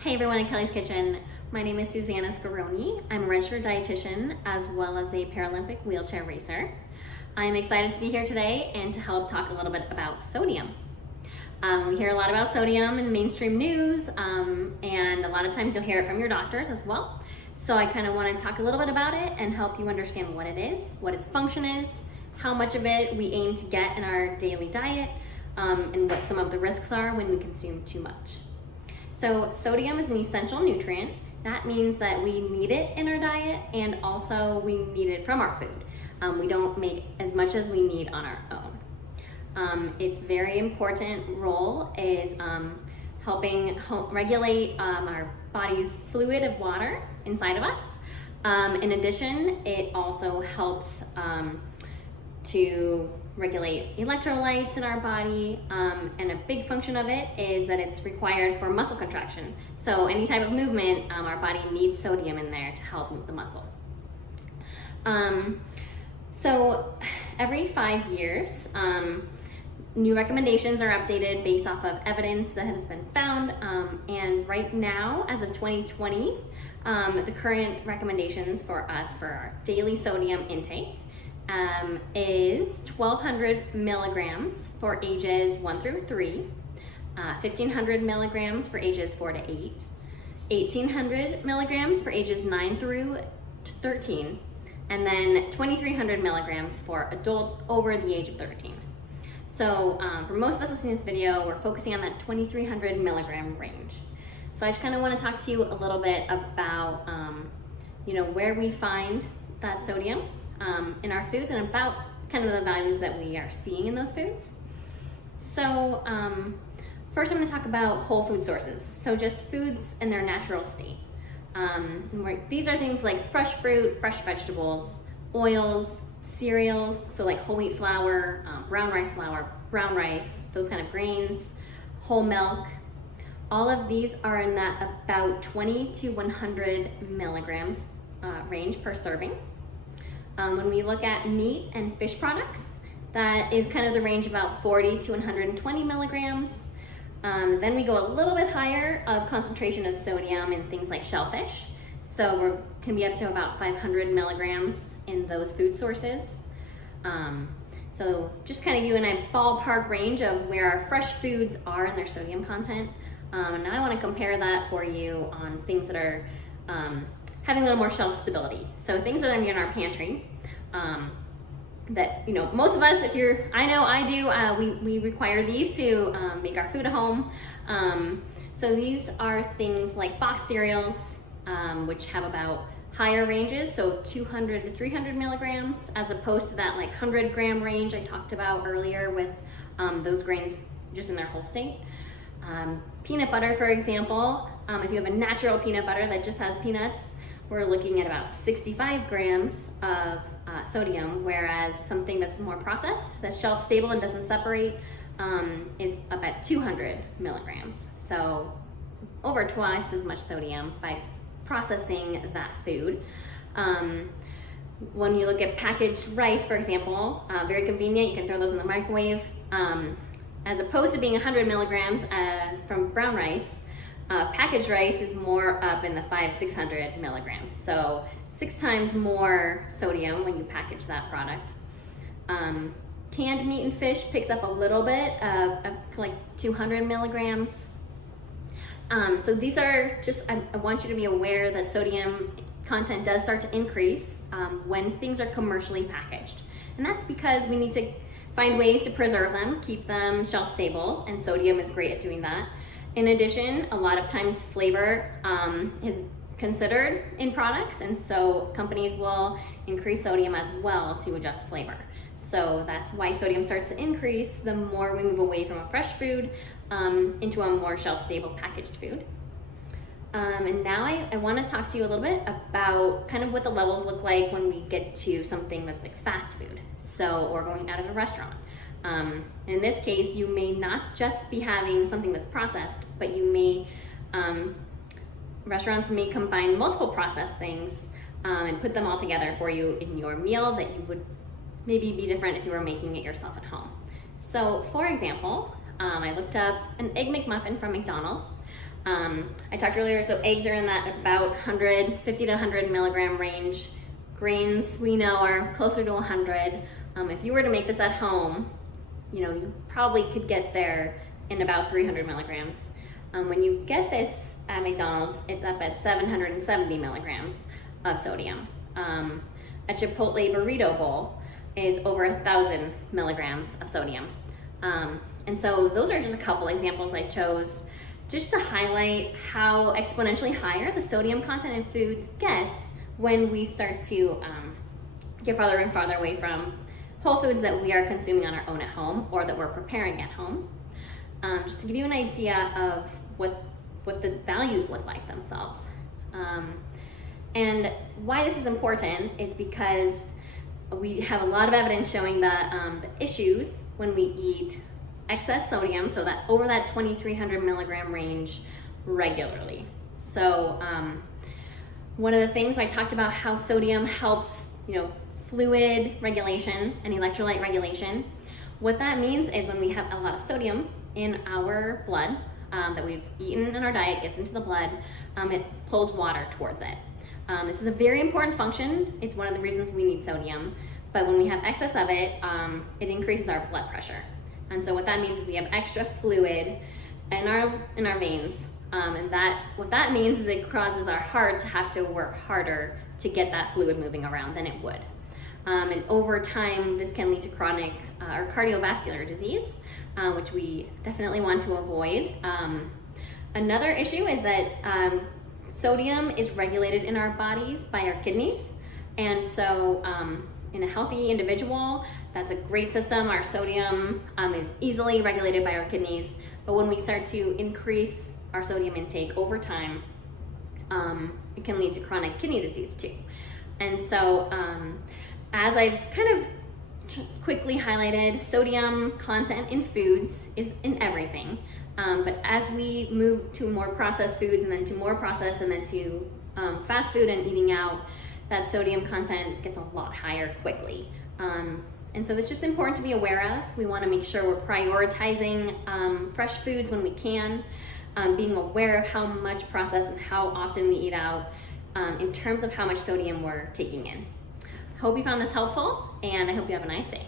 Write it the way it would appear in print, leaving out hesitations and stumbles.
Hey everyone at Kelly's Kitchen. My name is Susannah Scaroni. I'm a registered dietitian as well as a Paralympic wheelchair racer. I'm excited to be here today and to help talk a little bit about sodium. We hear a lot about sodium in mainstream news and a lot of times you'll hear it from your doctors as well. So I kind of want to talk a little bit about it and help you understand what it is, what its function is, how much of it we aim to get in our daily diet, and what some of the risks are when we consume too much. So sodium is an essential nutrient. That means that we need it in our diet and also we need it from our food. We don't make as much as we need on our own. Its very important role is helping regulate our body's fluid of water inside of us. In addition, it also helps to regulate electrolytes in our body, and a big function of it is that it's required for muscle contraction. So any type of movement, our body needs sodium in there to help move the muscle. So every 5 years, new recommendations are updated based off of evidence that has been found, and right now, as of 2020, the current recommendations for us for our daily sodium intake is 1,200 milligrams for ages 1 through 3, 1,500 milligrams for ages 4 to 8, 1,800 milligrams for ages 9 through 13, and then 2,300 milligrams for adults over the age of 13. So for most of us listening to this video, we're focusing on that 2,300 milligram range. So I just kind of want to talk to you a little bit about where we find that sodium in our foods and about kind of the values that we are seeing in those foods. So first I'm going to talk about whole food sources. So just foods in their natural state. These are things like fresh fruit, fresh vegetables, oils, cereals, so like whole wheat flour, brown rice, those kind of grains, whole milk. All of these are in that about 20 to 100 milligrams range per serving. When we look at meat and fish products, that is kind of the range about 40 to 120 milligrams. Then we go a little bit higher of concentration of sodium in things like shellfish. So we can be up to about 500 milligrams in those food sources. So just kind of give you a ballpark range of where our fresh foods are in their sodium content. And now I want to compare that for you on things that are having a little more shelf stability. So things that are in our pantry, that most of us, I know I do, we require these to make our food at home. So these are things like box cereals, which have about higher ranges, so 200 to 300 milligrams, as opposed to that 100-gram range I talked about earlier with those grains just in their whole state. Peanut butter, for example, if you have a natural peanut butter that just has peanuts, we're looking at about 65 grams of sodium, whereas something that's more processed, that's shelf stable and doesn't separate, is about 200 milligrams. So over twice as much sodium by processing that food. When you look at packaged rice, for example, very convenient, you can throw those in the microwave. As opposed to being 100 milligrams as from brown rice, packaged rice is more up in the 500-600 milligrams. So 6 times more sodium when you package that product. Canned meat and fish picks up a little bit, like 200 milligrams. So these are just, I want you to be aware that sodium content does start to increase when things are commercially packaged. And that's because we need to find ways to preserve them, keep them shelf stable, and sodium is great at doing that. In addition, a lot of times flavor is considered in products, and so companies will increase sodium as well to adjust flavor. So that's why sodium starts to increase the more we move away from a fresh food into a more shelf-stable packaged food. And now I want to talk to you a little bit about kind of what the levels look like when we get to something that's like fast food. So, or going out of a restaurant. In this case, you may not just be having something that's processed, but you may, restaurants may combine multiple processed things and put them all together for you in your meal that you would maybe be different if you were making it yourself at home. So for example, I looked up an Egg McMuffin from McDonald's. I talked earlier, so eggs are in that about 50 to 100 milligram range. Grains we know are closer to 100. If you were to make this at home, you probably could get there in about 300 milligrams. When you get this at McDonald's, it's up at 770 milligrams of sodium. A Chipotle burrito bowl is over 1,000 milligrams of sodium. And so those are just a couple examples I chose just to highlight how exponentially higher the sodium content in foods gets when we start to get farther and farther away from whole foods that we are consuming on our own at home or that we're preparing at home. Just to give you an idea of what the values look like themselves. And why this is important is because we have a lot of evidence showing that the issues when we eat excess sodium, so that over that 2,300 milligram range regularly. So one of the things I talked about how sodium helps, fluid regulation and electrolyte regulation. What that means is when we have a lot of sodium in our blood that we've eaten in our diet, gets into the blood, it pulls water towards it. This is a very important function. It's one of the reasons we need sodium. But when we have excess of it, it increases our blood pressure. And so what that means is we have extra fluid in our veins. And what that means is it causes our heart to have to work harder to get that fluid moving around than it would. And over time, this can lead to chronic or cardiovascular disease, which we definitely want to avoid. Another issue is that sodium is regulated in our bodies by our kidneys. And so in a healthy individual, that's a great system. Our sodium is easily regulated by our kidneys. But when we start to increase our sodium intake over time, it can lead to chronic kidney disease too. And so as I've kind of quickly highlighted, sodium content in foods is in everything. But as we move to more processed foods and then to more processed and then to fast food and eating out, that sodium content gets a lot higher quickly. And so it's just important to be aware of. We want to make sure we're prioritizing fresh foods when we can, being aware of how much processed and how often we eat out in terms of how much sodium we're taking in. Hope you found this helpful, and I hope you have a nice day.